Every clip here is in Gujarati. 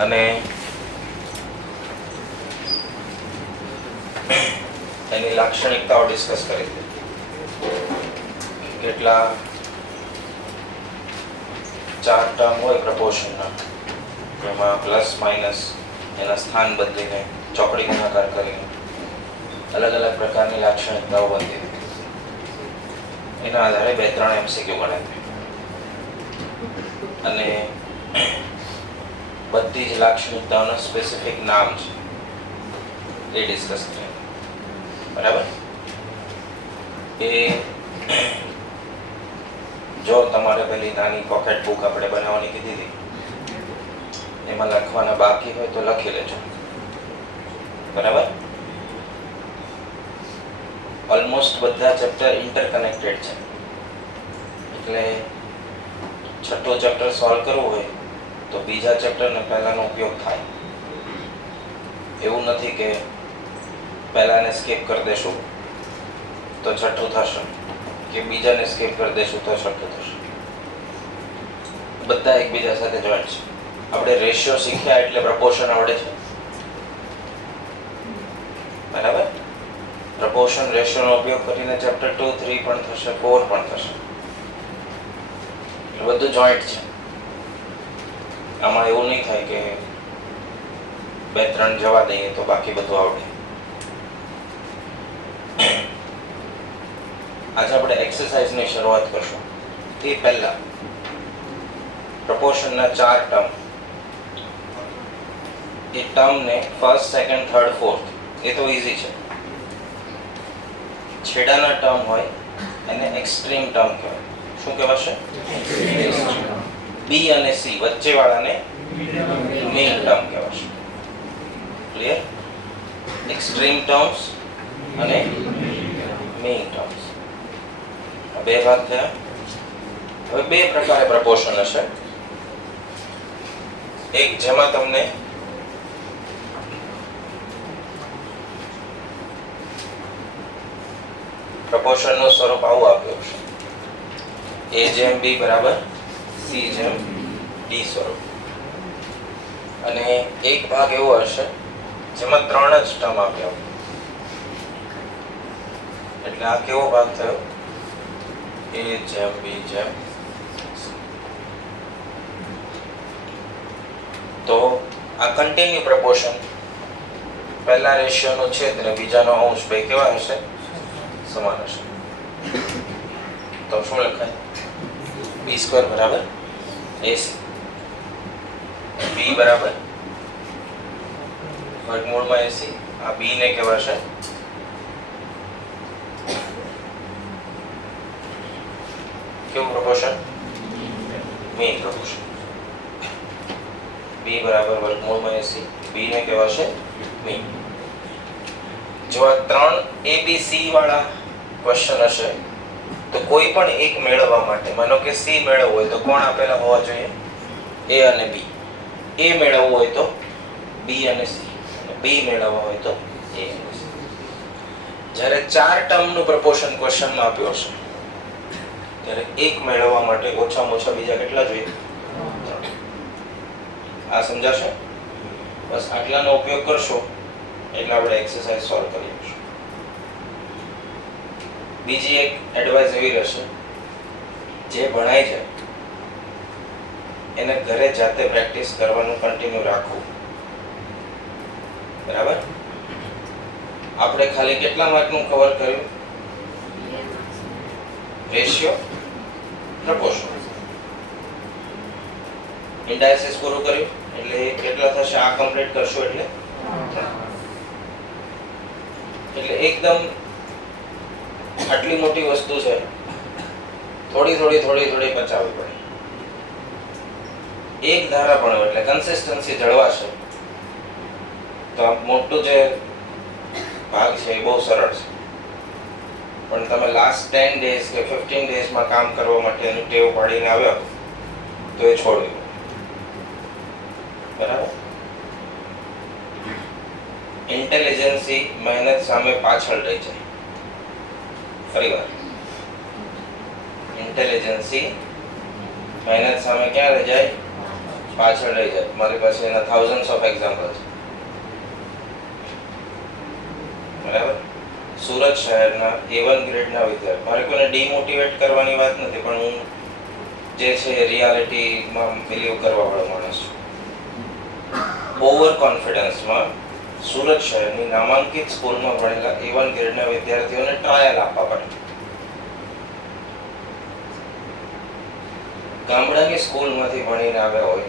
અને એની લાક્ષણિકતાઓ ડિસ્કસ કરી કેટલા 4 ટર્મ હોય પ્રપોર્શનના, એમાં પ્લસ માઇનસ એના સ્થાન બદલીને ચોકડી ગુણાકાર કરીને અલગ અલગ પ્રકારની લાક્ષણિકતાઓ બનતી હતી. એના આધારે 2-3 MCQ ગણાય અને બધી જ લાક્ષણિકતાઓના સ્પેસિફિક નામ છે એ ડિસ્કસ કરીએ. બરાબર? એ જો તમારે પેલી નાની પોકેટ બુક આપણે બનાવવાની કીધી હતી, એમાં લખવાના બાકી હોય તો લખી લેજો. બરાબર? ઓલમોસ્ટ બધા ચેપ્ટર ઇન્ટરકનેક્ટેડ છે, એટલે છઠ્ઠો ચેપ્ટર સોલ્વ કરવું હોય તો બીજા ચેપ્ટરને પહેલાનો ઉપયોગ થાય. એવું નથી કે પહેલાને સ્કીપ કરી દેશું તો છઠ્ઠું થશે, કે બીજાને સ્કીપ કરી દેશું તો છઠ્ઠું થશે. બધા એકબીજા સાથે જોઈન્ટ છે. આપણે રેશિયો શીખ્યા એટલે પ્રપોર્શન આવડે છે. બરાબર? પ્રપોર્શન રેશિયોનો ઉપયોગ કરીને ચેપ્ટર 2, 3 પણ થશે, 4 પણ થશે. એટલે બધું જોઈન્ટ છે. આમાં એવું નહીં થાય કે 2-3 જવા દઈએ તો બાકી બધું આવડે. આજે આપણે એક્સરસાઇઝની શરૂઆત કરશું. તે પહેલા પ્રપોર્શનના 4 ટર્મ, એ ટર્મને ફર્સ્ટ, સેકન્ડ, થર્ડ, ફોર્થ એ તો ઈઝી છે. છેડાના ટર્મ હોય એને એક્સ્ટ્રીમ ટર્મ કહેવાય. શું કહેવાશે? બી અને સી વચ્ચેવાળાને મીન ટર્મ કહેવાશે. ક્લિયર? એક્સ્ટ્રીમ ટર્મ્સ અને મીન ટર્મ્સ, આ બે ભાગ થયા. હવે 2 પ્રકારે પ્રપોર્શન હશે. એક જેમાં તમને પ્રપોર્શનનું સ્વરૂપ આવું આપ્યું છે, A/B બરાબર C/D સ્વરૂપ. અને એક ભાગ એવો હશે જેમાં 3 જ ટર્મ આપ્યા હોય. એટલે આ કેવો ભાગ થયો? A/B. તો આ કન્ટિન્યુ પ્રપોર્શન, પહેલા રેશિયોનો છેદ અને બીજાનો અંશ બે કેવા હશે? સમાન હશે. તો શું લખાય? B² બરાબર AC. B બરાબર વર્ગમૂળમાં AC. આ B ને કહેવાશે કેવું પ્રપોર્શન? Mean proportion. B બરાબર વર્ગમૂળમાં AC. B ને કહેવાશે મીન. જો આ 3 ABC વાળા ક્વેશ્ચન હશે તો કોઈ પણ એક મેળવવા માટે, માનો કે C મેળવવું હોય તો કોણ આપેલા હોવા જોઈએ? A અને B. A મેળવવું હોય તો B અને C, અને B મેળવવા હોય તો A અને C. જ્યારે 4 ટર્મનું પ્રપોર્શન ક્વેશ્ચનમાં આપ્યું હશે ત્યારે એક મેળવવા માટે ઓછામાં ઓછા બીજા કેટલા જોઈએ? 3. આ સમજાશે? બસ આટલાનો ઉપયોગ કરશો એટલે આપણે એક્સરસાઇઝ સોલ્વ કરી લઈશું. બીજી એક એડવાઇસ એવી રહેશે, જે ભણાય છે એને ઘરે જાતે પ્રેક્ટિસ કરવાનું કન્ટિન્યુ રાખવું. બરાબર? આપણે ખાલી કેટલા માર્કનું કવર કર્યું? રેશિયો, પ્રપોર્શન, ઇન્ડાયસિસ પૂરું કર્યું. એટલે કેટલા થશે? આ કમ્પ્લીટ કરશો એટલે એકદમ આટલી મોટી વસ્તુ છે, થોડી પચાવવી પડે. એક ધારા પણ એટલે કન્સિસ્ટન્સી જળવાશે તો આ મોટું જે ભાગ છે એ બહુ સરળ છે. પણ તમે લાસ્ટ 10 ડેઝ કે 15 ડેઝમાં કામ કરવા માટે એનું ટેવ પાડીને આવ્યા તો એ છોડવું. બરાબર? ઇન્ટેલિજન્સી મહેનત સામે પાછળ રહી જાય. ફરીવાર, ઇન્ટેલિજન્સી મહેનત સામે ક્યાં રહી જાય? પાછળ રહી જાય. મારી પાસે એના થાઉઝન્ડ્સ ઓફ એક્ઝામ્પલ છે. બરાબર. સુરત શહેરના A1 ગ્રેડના વિદ્યાર્થી, મારે કોઈને ડિમોટિવેટ કરવાની વાત નથી, પણ હું જે છે રિયાલિટીમાં બિલીવ કરવાવાળો માણસ છું. ઓવર કોન્ફિડન્સમાં સુરત શહેરની નામાંકિત સ્કૂલમાં ભણેલા A1 ગ્રેડના વિદ્યાર્થીઓને ટ્રાયલ આપવા પડે. ગામડાની સ્કૂલમાંથી ભણીને આવ્યા હોય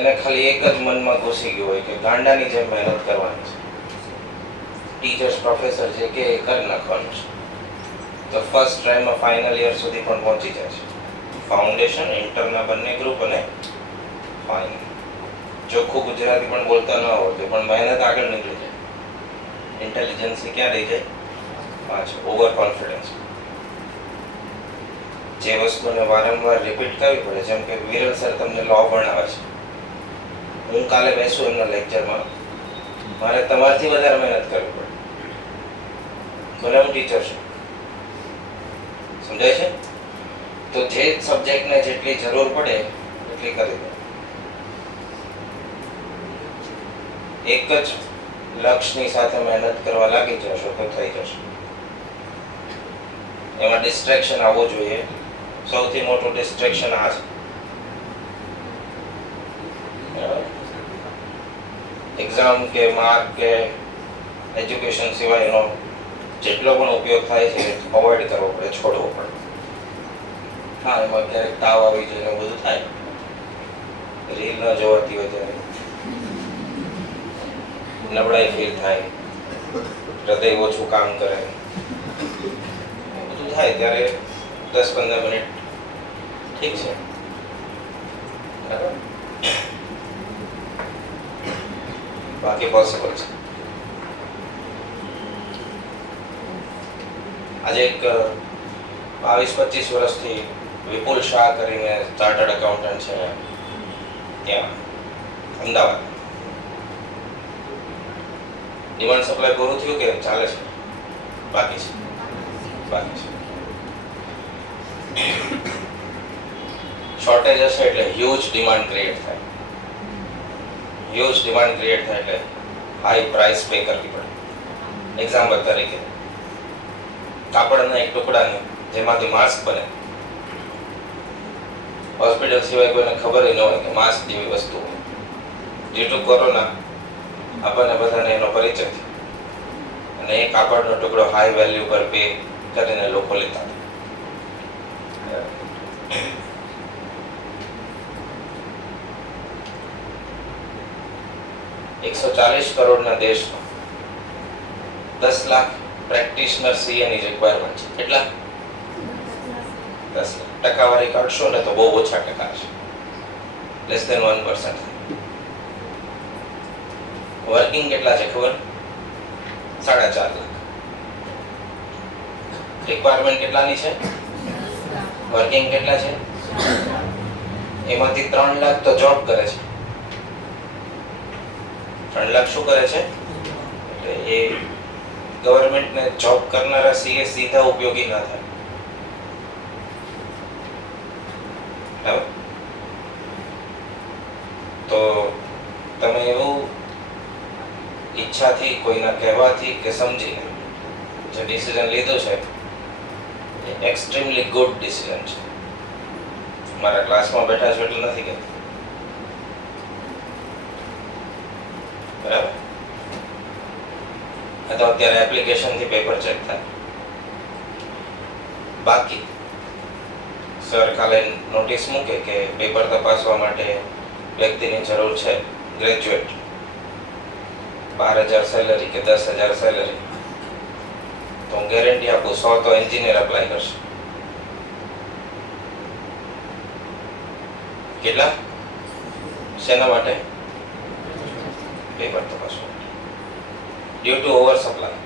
એને ખાલી એક જ મનમાં ઘૂસી ગયું હોય કે ગાંડાની જેમ મહેનત કરવાની છે, ટીચર્સ પ્રોફેસર જે કે એ કરી નાખવાનું છે, તો ફર્સ્ટ ટ્રાયમાં ફાઇનલ યર સુધી પણ પહોંચી જાય છે. ફાઉન્ડેશન, ઇન્ટરના બંને ગ્રુપ અને ફાઇનલ. ચોખ્ખું ગુજરાતી પણ બોલતા ન હોય તો પણ મહેનત આગળ નીકળી જાય. ઇન્ટેલિજન્સી ક્યાં રહી જાય? પાછળ. Over confidence. જે વસ્તુને વારંવાર રિપીટ કરવી પડે, જેમ કે વિરલ સર તમને લો ભણાવે છે, હું કાલે બેસું એમના લેક્ચરમાં, મારે તમારથી વધારે મહેનત કરવી પડે, ભલે હું ટીચર છું. સમજાય છે? તો જે સબ્જેક્ટને જેટલી જરૂર પડે એટલી કરી દો. એક જ લક્ષ્યની સાથે મહેનત કરવા લાગી જશો તો થઈ જશે. એમાં ડિસ્ટ્રેક્શન આવવું જોઈએ. સૌથી મોટું ડિસ્ટ્રેક્શન આ છે. એક્ઝામ કે માર્ક કે એજ્યુકેશન સિવાયનો જેટલો પણ ઉપયોગ થાય છે અવોઇડ કરવો પડે, છોડવો પડે. હા, એમાં ક્યારેક તાવ આવી જાય ને બધું થાય, રીલ ન જોવાતી હોય ત્યારે નબળાઈ ફીલ થાય, હૃદય ઓછું કામ કરે, બધું થાય ત્યારે 10-15 મિનિટ ઠીક છે. બાકી પોસિબલ છે. આજે એક 22-25 વર્ષથી વિપુલ શાહ કરીને ચાર્ટર્ડ એકાઉન્ટન્ટ છે ત્યાં અમદાવાદ. ડિમાન્ડ સપ્લાય પૂરું થયું કે ચાલે છે? બાકી છે. શોર્ટેજ હશે એટલે હ્યુજ ડિમાન્ડ ક્રિએટ થાય. હ્યુજ ડિમાન્ડ ક્રિએટ થાય એટલે હાઈ પ્રાઇસ પે કરવી પડે. એક્ઝામ્પલ તરીકે કાપડના એક ટુકડાને જેમાંથી માસ્ક બને, હોસ્પિટલ સિવાય કોઈને ખબર ન હોય કે માસ્ક જેવી વસ્તુ હોય. જેટલું કોરોના આપણને બધાને એનો પરિચય છે, અને એ કાપડનો ટુકડો હાઈ વેલ્યુ પર પે કરીને લોકો લેતા. 140 કરોડના દેશમાં 10 લાખ પ્રેક્ટિશનર સીએની રિક્વાયરમેન્ટ છે. કેટલા? 10 લાખ. ટકાવારી કાઢશો ને તો બહુ ઓછા ટકા છે, લેસ ધેન 1%. વર્કિંગ કેટલા છે ખબર? 4.5 લાખ. રિક્વાયરમેન્ટ કેટલાની છે? વર્કિંગ કેટલા છે? એમાંથી 3 લાખ તો જોબ કરે છે. 3 લાખ શું કરે છે? એટલે એ ગવર્મેન્ટને જોબ કરનારા સીએ સીધા ઉપયોગી ના થાય. બરાબર? તો તમે એવું ઈચ્છાથી, કોઈના કહેવાથી કે સમજીને જે ડિસિઝન લીધું છે એ એક્સ્ટ્રીમલી ગુડ ડિસિઝન છે. મારા ક્લાસમાં બેઠા છો એટલે નથી કહેતો. બરાબર? તો અત્યારે એપ્લિકેશનથી પેપર ચેક થાય. બાકી સર કાલે નોટિસ મૂકે કે પેપર તપાસવા માટે વ્યક્તિની જરૂર છે ગ્રેજ્યુએટ, 12,000 સેલરી કે 10,000 સેલરી, તો હું ગેરંટી આપું 100 તો એન્જિનિયર અપ્લાય કરશે. કેટલા? શેના માટે? પેપર તપાસવા. Due to over supply.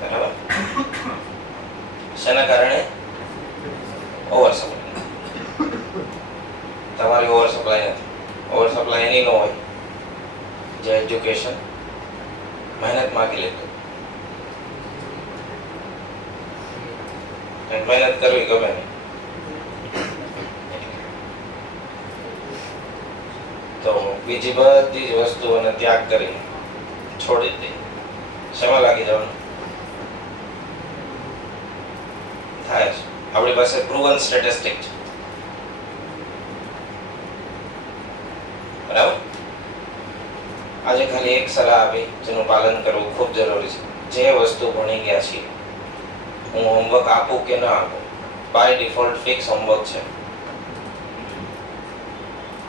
બરાબર? શેના કારણે? Over supply. તમારી ઓવર સપ્લાય નથી. ઓવર સપ્લાય એની ન હોય જે એજ્યુકેશન મહેનત માગી લેતો. મહેનત કરવી ગમે નહીં. તો બીજી બધી જ વસ્તુઓને ત્યાગ કરીને છોડી દે. શેમાં લાગી જવાનું? થાય છે. આપણી પાસે પ્રૂવન સ્ટેટિસ્ટિક છે. બરાબર. આજે ખાલી એક સલાહ આપી જેનું પાલન કરવું ખૂબ જરૂરી છે. જે વસ્તુ ભણી ગયા છીએ, હું હોમવર્ક આપું કે ના આપું, બાય ડિફોલ્ટ ફિક્સ હોમવર્ક છે.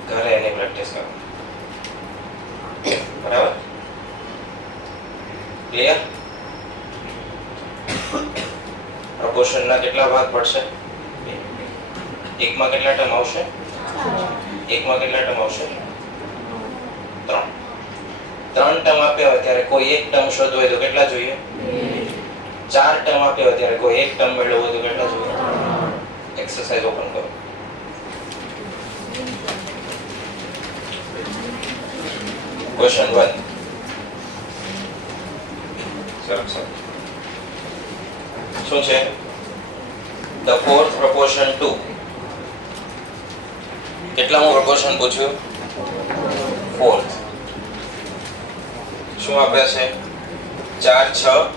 ઘરે એની પ્રેક્ટિસ કરો. બરાબર? ક્લિયર? પ્રપોર્શનના કેટલા ભાગ પડશે? એકમાં કેટલા ટર્મ આવશે? એકમાં કેટલા ટર્મ આવશે? 3. 3 ટર્મ આપ્યા હોય ત્યારે કોઈ એક ટર્મ શોધવો હોય તો કેટલા જોઈએ? 4 ટર્મ આપ્યા હોય ત્યારે કોઈ એક ટર્મ મેળવવો હોય તો કેટલા જોઈએ? એક્સરસાઇઝ ઓપન કરો. ક્વેશ્ચન 1. સરસ. શું છે? The fourth proportion 2. કેટલામું પ્રપોર્શન પૂછ્યું? 4th. શું આપ્યા છે? 4 6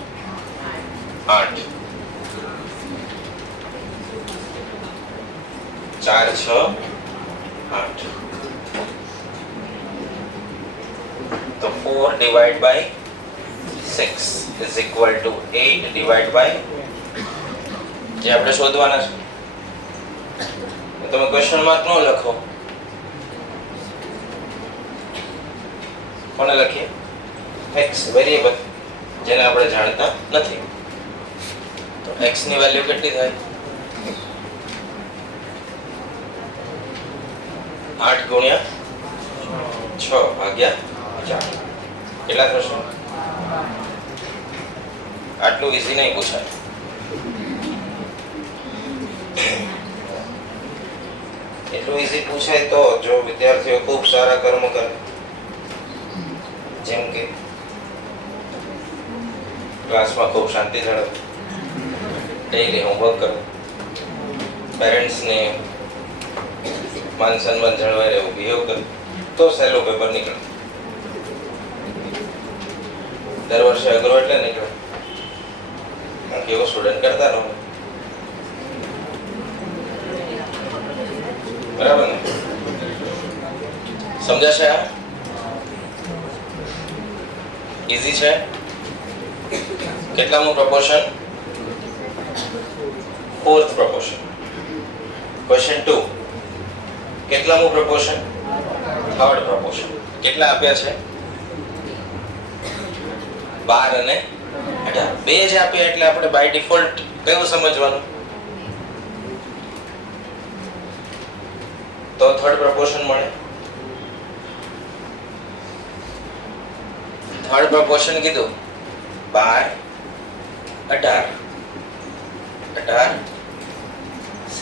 8. 4 6 8. તો 4 divided by 6 is equal to 8 divided by જે આપણે શોધવાના છે. તમે ક્વેશ્ચન માર્ક ન લખો. કોને લખીએ? x વેરિયેબલ જેને આપણે જાણતા નથી. તો x ની વેલ્યુ કેટલી થાય? 8 ગુણ્યા 6 ભાગ્યા 4 કેટલા થશે? આટલું ઈઝી નહીં પૂછાય. એટલું ઈઝી પૂછાય તો જો વિદ્યાર્થીઓ ખૂબ સારા કર્મ કરે, જેમ કે ક્લાસમાં ખૂબ શાંતિ જાળવે, ડેઈલી હોમવર્ક કરો, પેરેન્ટ્સને માન સન્માન જળવાઈ રહેવું, બિહેવ કરે, તો સહેલું પેપર નીકળે. દર વર્ષે અઘરો એટલે નીકળે કારણ કે એવો સ્ટુડન્ટ કરતા ન હોય. બરાબર ને? સમજાશે? આ ઈઝી છે. કેટલામું પ્રપોર્શન? 4th proportion. ક્વેશ્ચન 2. કેટલામું પ્રપોર્શન? 3rd proportion. કેટલા આપ્યા છે? 12 અને 18. બે જ આપ્યા એટલે આપણે બાય ડિફોલ્ટ કયું સમજવાનું? તો 3rd પ્રપોર્શન મળે. 3rd પ્રપોર્શન કીધું 12 18 18 c.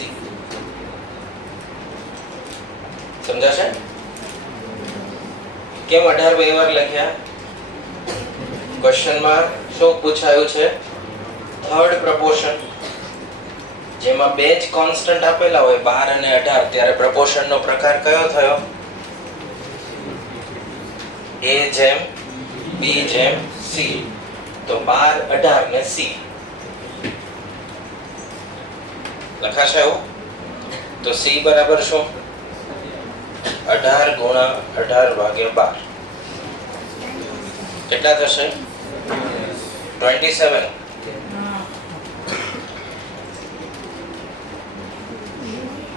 સમજાશે? કેમ 18 બે વાર લખ્યા? ક્વેશ્ચનમાં શું પૂછાયું છે? 3rd પ્રપોર્શન જેમાં બે જ કોન્સ્ટન્ટ આપેલા હોય 12 અને 18, ત્યારે પ્રપોર્શન નો પ્રકાર કયો થયો? a જેમ b જેમ c. તો 12 18 ને c લખાશે એવું? તો c બરાબર શું? 18 ગુણ્યા 18 ભાગ્યા 12 કેટલા થશે? 27.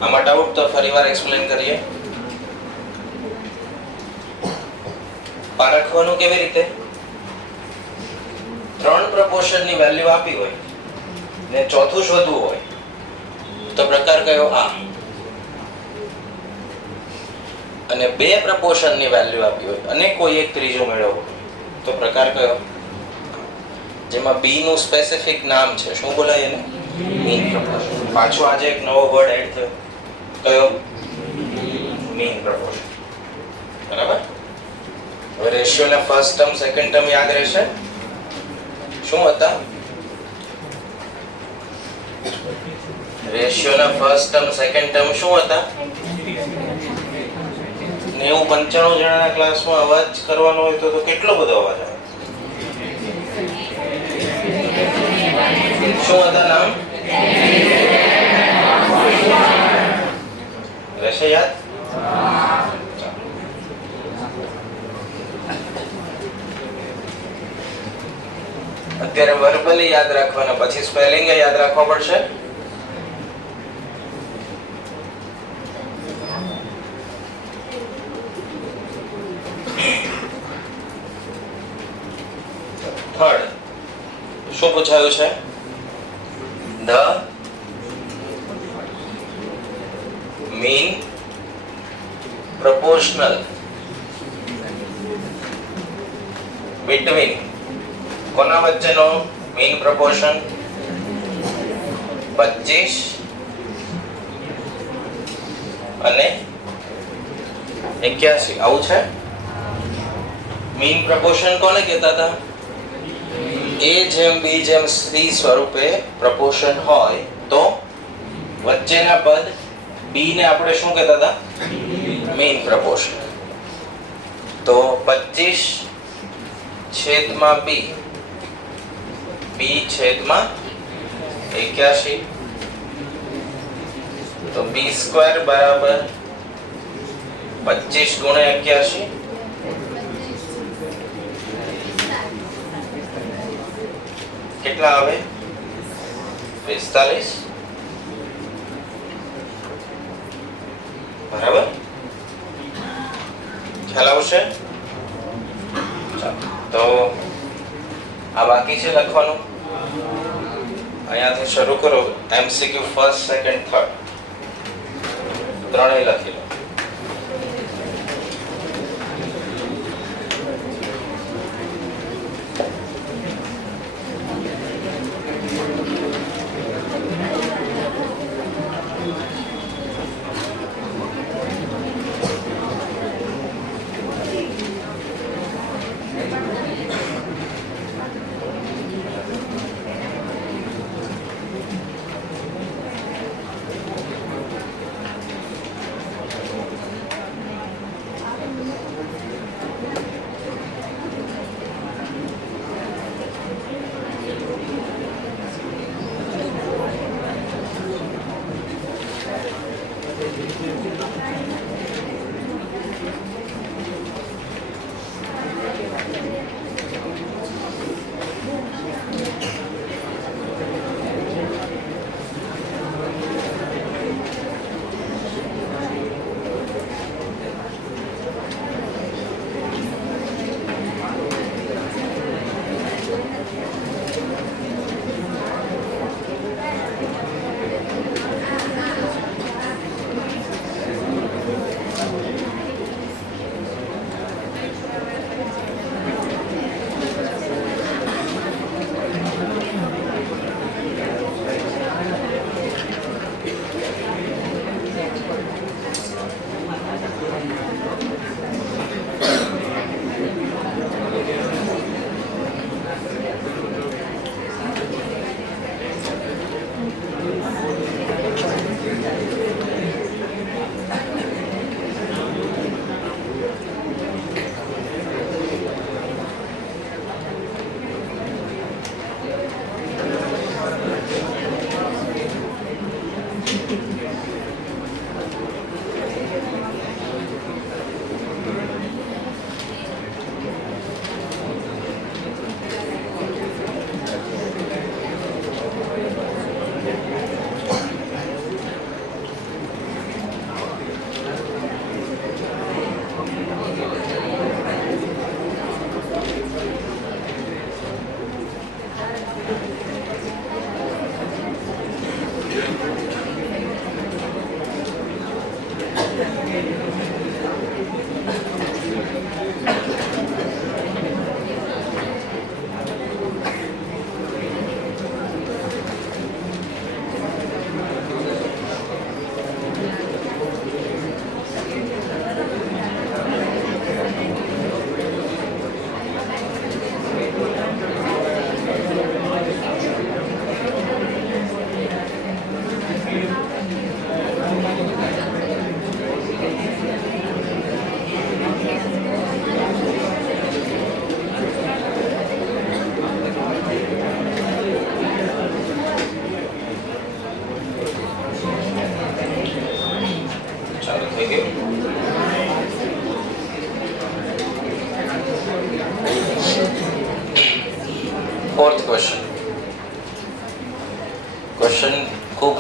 આમાં ડાઉટ તો ફરીવાર એક્સપ્લેન કરીએ. પારખવાનું કેવી રીતે? 3 પ્રપોર્શન ની વેલ્યુ આપી હોય ને ચોથું શોધવું હોય તો પ્રકાર કયો? આ. અને 2 પ્રપોર્શન ની વેલ્યુ આપી હોય અને કોઈ એક ત્રીજું મેળવવું તો પ્રકાર કયો? જેમાં b નું સ્પેસિફિક નામ છે. શું બોલાય એને? Mean proportion. પાછો આજે એક નવો વર્ડ એડ થયો. કયો? Mean proportion. બરાબર? હવે રેશિયો ના ફર્સ્ટ ટર્મ સેકન્ડ ટર્મ યાદ રહેશે? શું હતા? રેશિયોના ફર્સ્ટ ટર્મ સેકન્ડ ટર્મ શું હતા? 90-95 જણાના ક્લાસમાં અવાજ કરવાનો હોય તો કેટલો બધો અવાજ આવે? શું હતા નામ? રહેશે યાદ? અત્યારે વર્બલી યાદ રાખવાના, પછી સ્પેલિંગ યાદ રાખવા પડશે. થર્ડ શું પૂછાયું છે? ધ મીન proportional between કોના વચ્ચેનો મીન proportion? 25 અને 81. આવું છે. મીન proportion કોને કહેતા હતા? A જેમ B જેમ C સ્વરૂપે proportion હોય તો વચ્ચેના પદ B ને આપણે શું કહેતા હતા? Mean proportion. તો 25/B B/81 તો B² બરાબર 25 ગુણ્યા 81 કેટલા આવે? 45. બરાબર? ખ્યાલ આવશે? તો આ બાકી છે લખવાનું. અહીંયાથી શરૂ કરો. MCQ ફર્સ્ટ સેકન્ડ થર્ડ ત્રણેય લખી લો.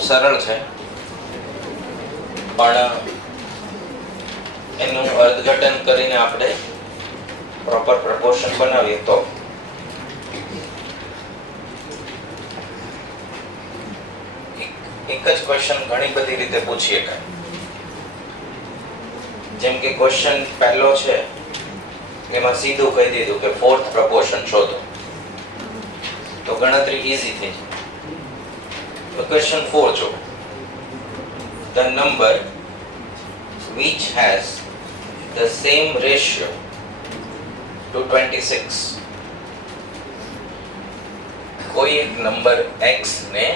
સરળ છે, પણ એનું અર્થઘટન કરીને આપણે પ્રોપર પ્રપોર્શન બનાવીએ તો એક જ ક્વેશ્ચન ઘણી બધી રીતે પૂછી શકાય. જેમ કે ક્વેશ્ચન પહેલો છે એમાં સીધું કહી દીધું કે ફોર્થ પ્રપોર્શન શોધો, તો ગણતરી ઈઝી થઈ જાય. તો ક્વેશ્ચન 4 જો, the number which has the same ratio to 26, કોઈ એક નંબર x ને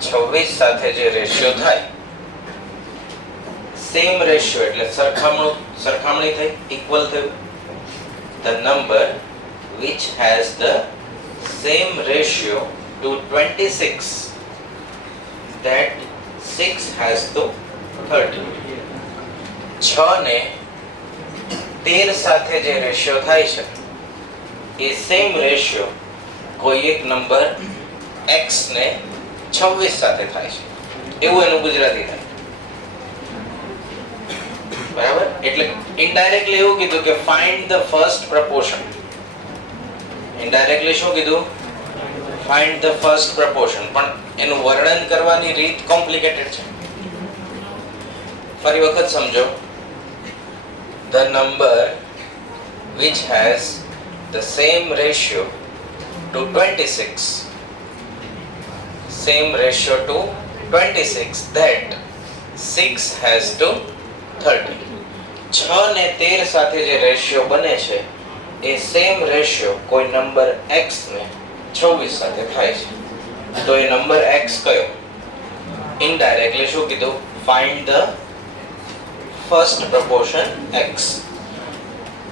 26 સાથે જે રેશિયો થાય, સેમ રેશિયો એટલે સરખામણી થઈ, ઇક્વલ થયું. the number which has the same ratio to 26 that 6 has to 30. 6 ને 13 સાથે જે રેશિયો થાય છે એ સેમ રેશિયો કોઈ એક નંબર x ને 26 સાથે થાય છે, એવું એનું ગુજરાતી થાય. બરાબર? એટલે ઇનડાયરેક્ટલી એવું કીધું કે find the first proportion. Indirectly શું કીધું? Find the first proportion. પણ એનું વર્ણન કરવાની રીત કોમ્પ્લિકેટેડ છે. ફરી વખત સમજો. the number which has the same ratio to 26, same ratio to 26 that 6 has to 30. 6 ને 13 સાથે જે રેશિયો બને છે એ સેમ રેશિયો કોઈ નંબર x ને 26 સાથે થાય છે. તો એ નંબર x કયો? ઇનડાયરેક્ટલી શું કીધું? Find the first proportion x.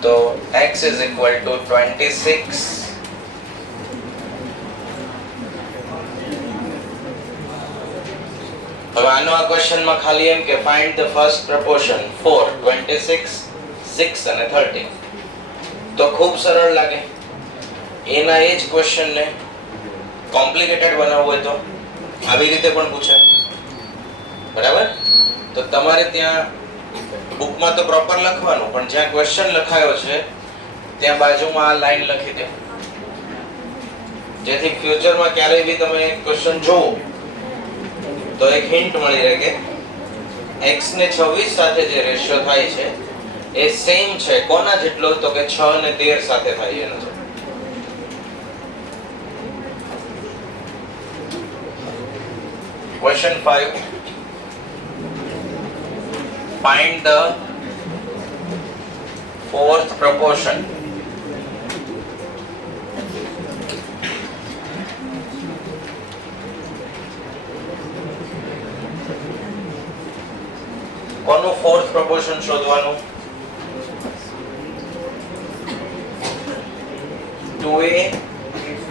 તો x is equal to 26 હવે આનો આ ક્વેશ્ચનમાં ખાલી એમ કે ફાઇન્ડ ધ ફર્સ્ટ પ્રપોર્શન 4, 26, 6 અને 30. તો ખૂબ સરળ લાગે. એના એ જ ક્વેશ્ચનને કોમ્પ્લિકેટેડ બનાવવો હોય તો આવી રીતે પણ પૂછાય. બરાબર? તો તમારે ત્યાં બુકમાં તો પ્રોપર લખવાનું, પણ જ્યાં ક્વેશ્ચન લખાયો છે ત્યાં બાજુમાં આ લાઈન લખી દો, જેથી ફ્યુચરમાં ક્યારેય બી તમે ક્વેશ્ચન જોવો તો એક હિન્ટ મળી રહે કે x ને 26 સાથે જે રેશિયો થાય છે એ સેમ છે કોના જેટલો? તો કે 6 ને 13 સાથે થાય એનો. Question 5. Find the fourth proportion. કોનું ફોર્થ પ્રપોર્શન શોધવાનું? 2a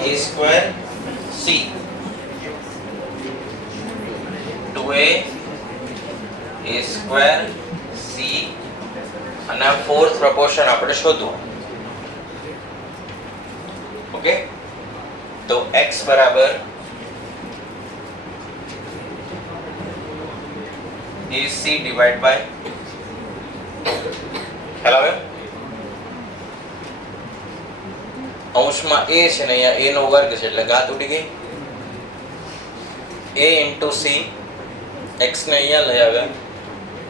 a square c. 2a a square c અને ફોર્થ પ્રપોર્શન આપણે શોધવું. ઓકે, તો x બરાબર AC divide by ખ્યાલ આવે? અંશમાં a છે ને અહીંયા a નો વર્ગ છે એટલે ઘાત ઉડી ગઈ. a into c, x ને અહીંયા લઈ આવ્યા,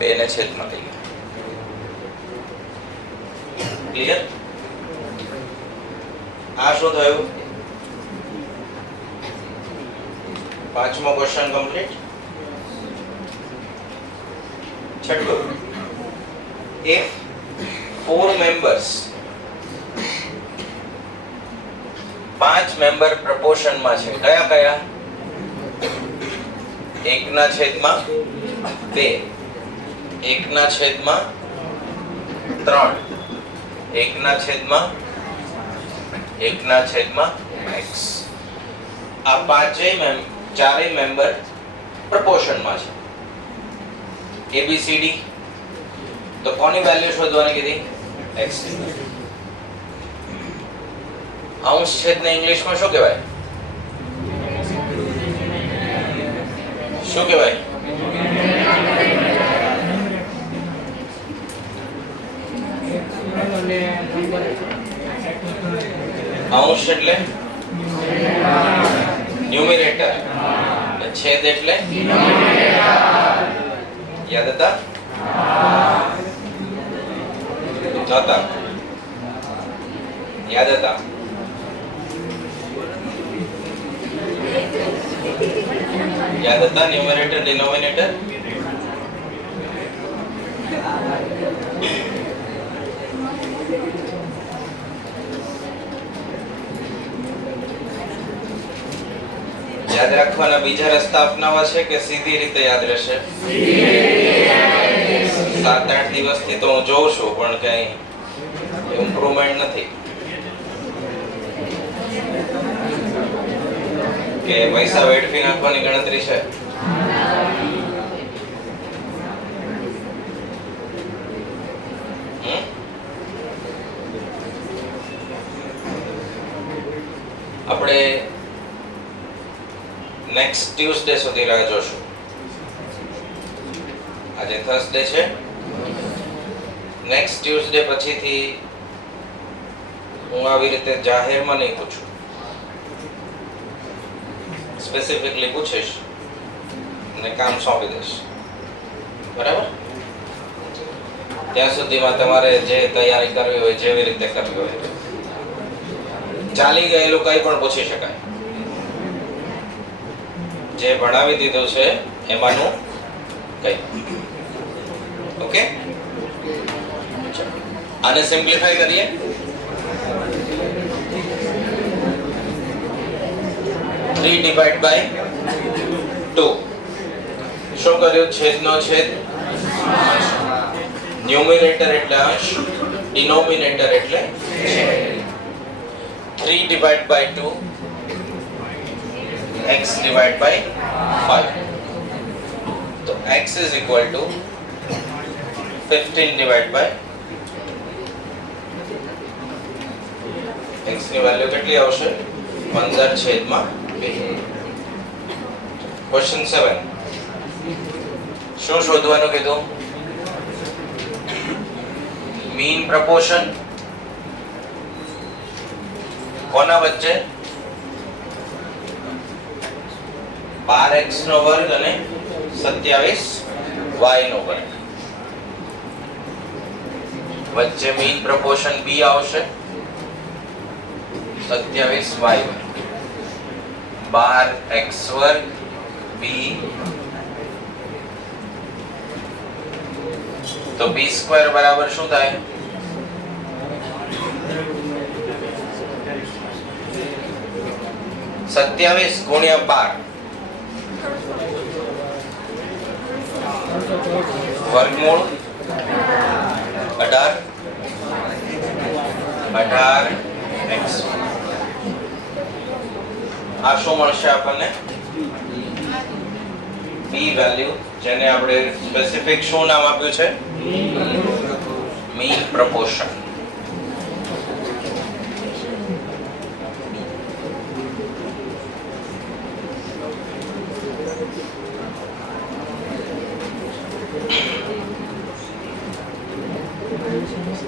2 ને છેદમાં લઈ ગયા. ક્લિયર? આ શું થયું? પાંચમો ક્વેશ્ચન કમ્પ્લીટ. છઠ્ઠું, if 4 members 5 મેમ્બર પ્રપોર્શન માં છે, કયા કયા? 1/2, 1/3, 1/1/x. આ ચારેય મેમ્બર પ્રપોર્શન માં છે. ABCD. તો કોની વેલ્યુ શોધવાની કીધી? x. અંશ છેદને ઇંગ્લિશમાં શું કહેવાય? શું કહેવાય? અંશ એટલે ન્યુમરેટર, છેદ એટલે યાદ હતા? નહોતા યાદ હતા? યાદ હતા? Numerator denominator. યાદ રાખવાના બીજા રસ્તા અપનાવવા છે કે સીધી રીતે યાદ રહેશે? 7-8 દિવસથી તો હું જોઉં છું પણ કઈ ઇમ્પ્રુવમેન્ટ નથી. કે પૈસા વેડફી નાખવાની ગણતરી છે? આપણે નેક્સ્ટ ટ્યુઝડે સુધી રાહ જોશું. આજે થર્સડે છે. નેક્સ્ટ ટ્યુઝડે પછીથી હું આવી રીતે જાહેરમાં નહીં પૂછું, સ્પેસિફિકલી પૂછીશ અને કામ સોંપી દઈશ. બરાબર? ત્યાં સુધીમાં તમારે જે તૈયારી કરવી હોય જેવી રીતે કરવી હોય. ચાલી ગયેલું કંઈ પણ પૂછી શકાય. જે ભણાવી દીધું છે એમાંનું કંઈ. ઓકે, આને સિમ્પ્લિફાઈ કરીએ. Three divide by 2. શું કર્યું? છેદનો છેદ. ન્યુમરેટર એટલે અંશ, ડિનોમિનેટર એટલે છેદ. 3 divided by 2, x divided by 5. So x is equal to 15 divided by x ની વેલ્યુ કેટલી આવશે? 15 છેદમાં 2. ક્વેશ્ચન 7. શું શોધવાનું કીધું? મીન પ્રપોર્શન કોના વચ્ચે? 12x નો વર્ગ અને 27y નો વર્ગ વચ્ચે મીન પ્રપોર્શન b આવશે. 27y વર્ગ 12x વર્ગ b, તો b સ્ક્વેર બરાબર શું થાય? 27 ગુણ્યા 12 વર્ગમૂળ 18x. આ શું મળશે આપણને? b વેલ્યુ, જેને આપણે સ્પેસિફિક શું નામ આપ્યું છે? Mean proportion.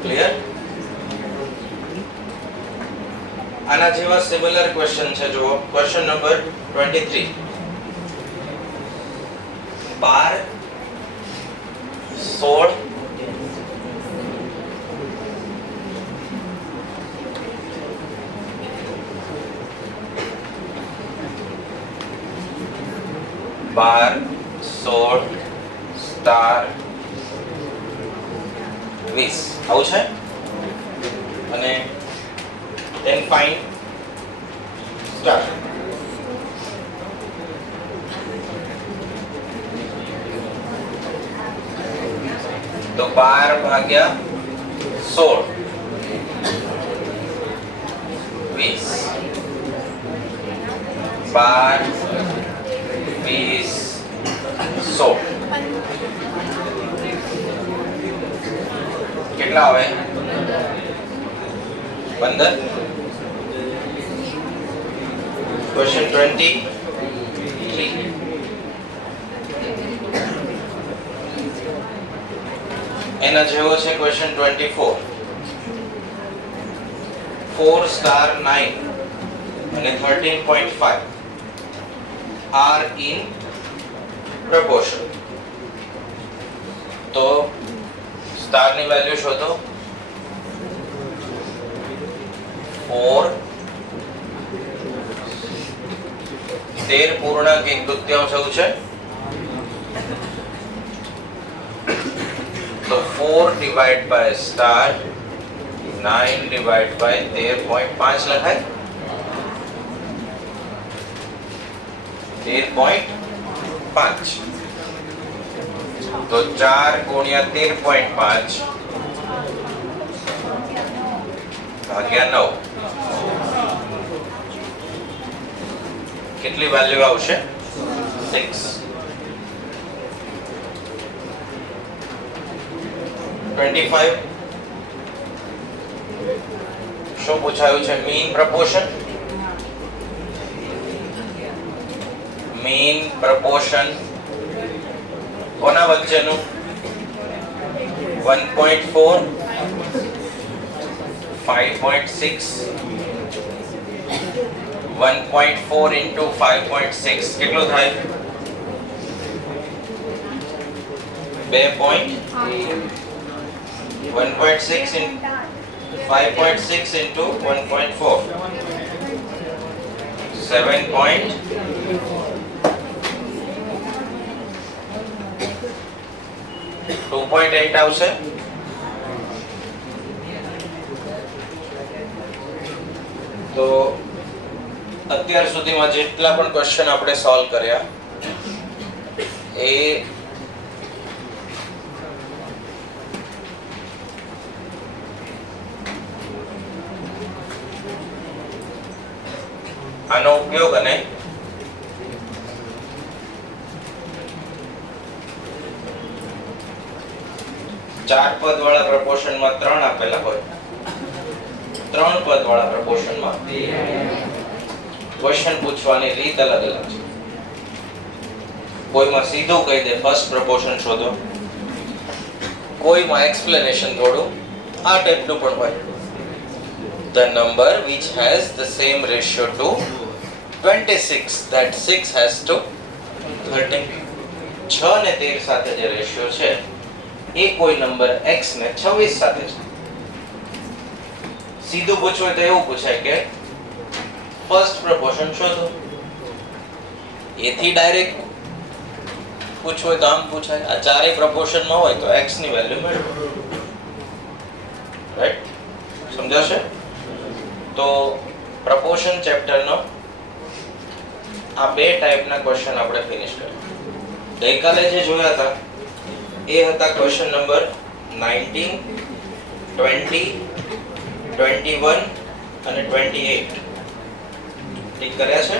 ક્લિયર? આના જેવા સિમિલર ક્વેશ્ચન છે. જો ક્વેશ્ચન નંબર 23. 12 16 સ્ટાર 20 આવું છે. અને then find star. તો 12 ભાગ્યા 16 20. 12 20 16 કેટલા આવે? 15. Question 23. એના જેવો છે ક્વેશ્ચન 24. 4 star 9 અને 13.5 are in proportion. તો સ્ટાર ની વેલ્યુ શોધો. 4 13 પૂર્ણાંક 1 તૃતીયાંશ આવું છે. તો 4 divided by star 9 divided by 13.5 લખાય. 13.5 તો 4 ગુણ્યા 13.5 ભાગ્યા 9 કેટલી વેલ્યુ આવશે? 6. 25 શું પૂછાયું છે? Mean proportion. મીન પ્રપોર્શન કોના વચ્ચેનું? 1.4 5.6 1.4 into 5.6 કેટલું થાય? 1.6 in 5.6 into 1.4 2.8 આવશે. તો અત્યાર સુધીમાં જેટલા પણ ક્વેશ્ચન આપણે સોલ્વ કર્યા એ આનો ઉપયોગ અને ચાર પદ વાળા પ્રપોર્શનમાં 3 આપેલા હોય, 3 પદ વાળા પ્રપોર્શનમાં ક્વેશ્ચન પૂછવાની રીત અલગ અલગ છે. કોઈમાં સીધું કહી દે ફર્સ્ટ પ્રપોર્શન શોધો, કોઈમાં એક્સપ્લેનેશન થોડું આ ટાઈપનું પણ હોય. The number which has the same ratio to 26 that 6 has to 13. 6 ને 13 સાથે જે રેશિયો છે એ કોઈ નંબર x ને 26 સાથે છે. સીધું પૂછવું હોય તો એવું પૂછાય કે ફર્સ્ટ પ્રપોર્શન શોધો. એથી ડાયરેક્ટ પૂછવું હોય તો આમ પૂછાય. આ ચારેય પ્રપોર્શનમાં હોય તો x ની વેલ્યુ મેળવો. રાઈટ? સમજાશે? તો પ્રપોર્શન ચેપ્ટરનો આ બે ટાઈપના ક્વેશ્ચન આપણે ફિનિશ કર્યા. ગઈકાલે જે જોયા હતા એ હતા ક્વેશ્ચન નંબર 19, 20, 21 અને 28. ઠીક કર્યા છે?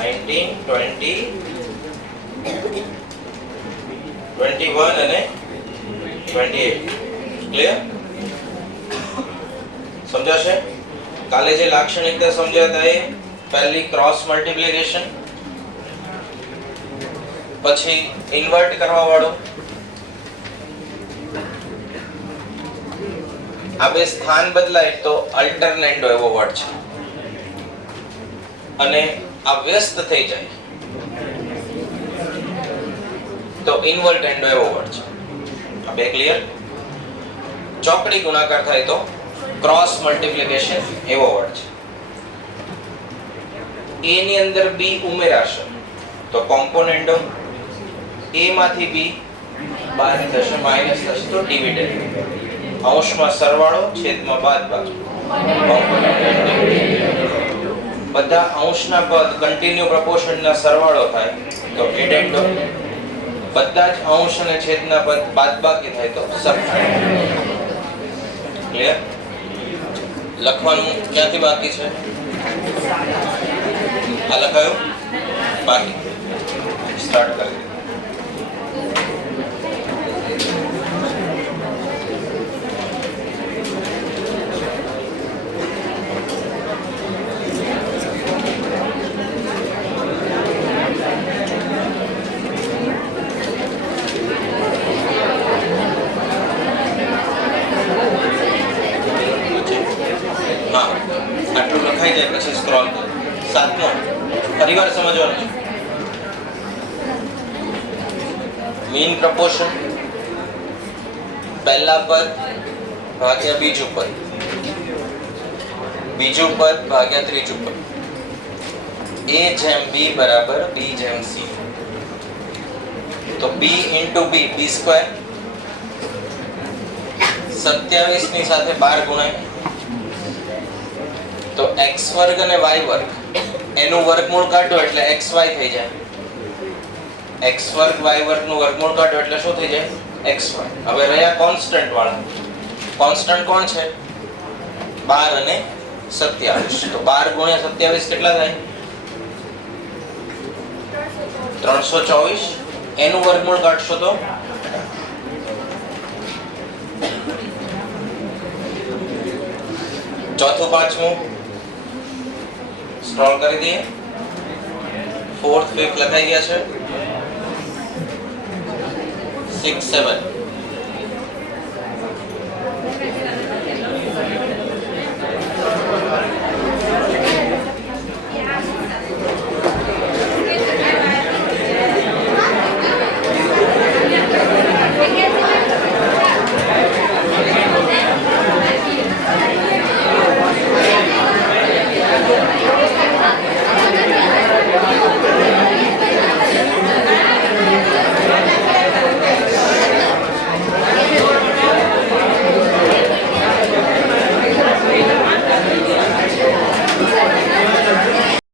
19, 20, 21 અને 28. ક્લિયર? સમજાશે? કાલે જે લાક્ષણિકતા સમજ્યા હતા એ પહેલી ક્રોસ મલ્ટીપ્લિકેશન, પછી ઇન્વર્ટ કરવા વાળો, આ બે સ્થાન બદલાય તો અલ્ટરનેન્ડો એવો વર્ડ છે, અને આ વ્યસ્ત થઈ જાય તો ઇન્વર્ટેન્ડો એવો વર્ડ છે. આ બે ક્લિયર? ચોકડી ગુણાકાર થાય તો ક્રોસ મલ્ટીપ્લિકેશન એવો વર્ડ છે. a ની અંદર b ઉમેરાશે તો કોમ્પોનેન્ડો, a માંથી b બાદ થશે, માઈનસ થશે તો ડિવિડન્ડ. અંશમાં સરવાળો, છેદમાં બાદબાકી. બધા અંશના પદ કન્ટિન્યુ પ્રપોર્શનના સરવાળો થાય તો એડેન્ડો. બધા જ અંશ અને છેદના પદ બાદબાકી થાય તો સબટ્રેન્ડ. ક્લિયર? લખવાનું ક્યાંથી બાકી છે? આ લખાયું? બાકી. સ્ટાર્ટ કરી. સમજવાનું. મીન પ્રપોર્શન પહેલા પદ ભાગ્યા બીજું પદ, બીજું પદ ભાગ્યા ત્રીજું પદ. a જેમ b બરાબર b જેમ c. તો b into b, b square. 27 ની સાથે 12 ગુણાય તો x વર્ગ અને y વર્ગ એનું વર્ગમૂળ કાઢો એટલે xy થઈ જાય. x વર્ગ y વર્ગ નું વર્ગમૂળ કાઢો એટલે શું થઈ જાય? xy. હવે રહ્યા કોન્સ્ટન્ટ વાળા. કોન્સ્ટન્ટ કોણ છે? 12 અને 27. તો 12 ગુણ્યા 27 કેટલા થાય? 324. એનું વર્ગમૂળ કાઢશો તો ચોથું પાંચમું સ્ક્રોલ કરી દઈએ. 4th 5th લખાઈ ગયા છે. 6 7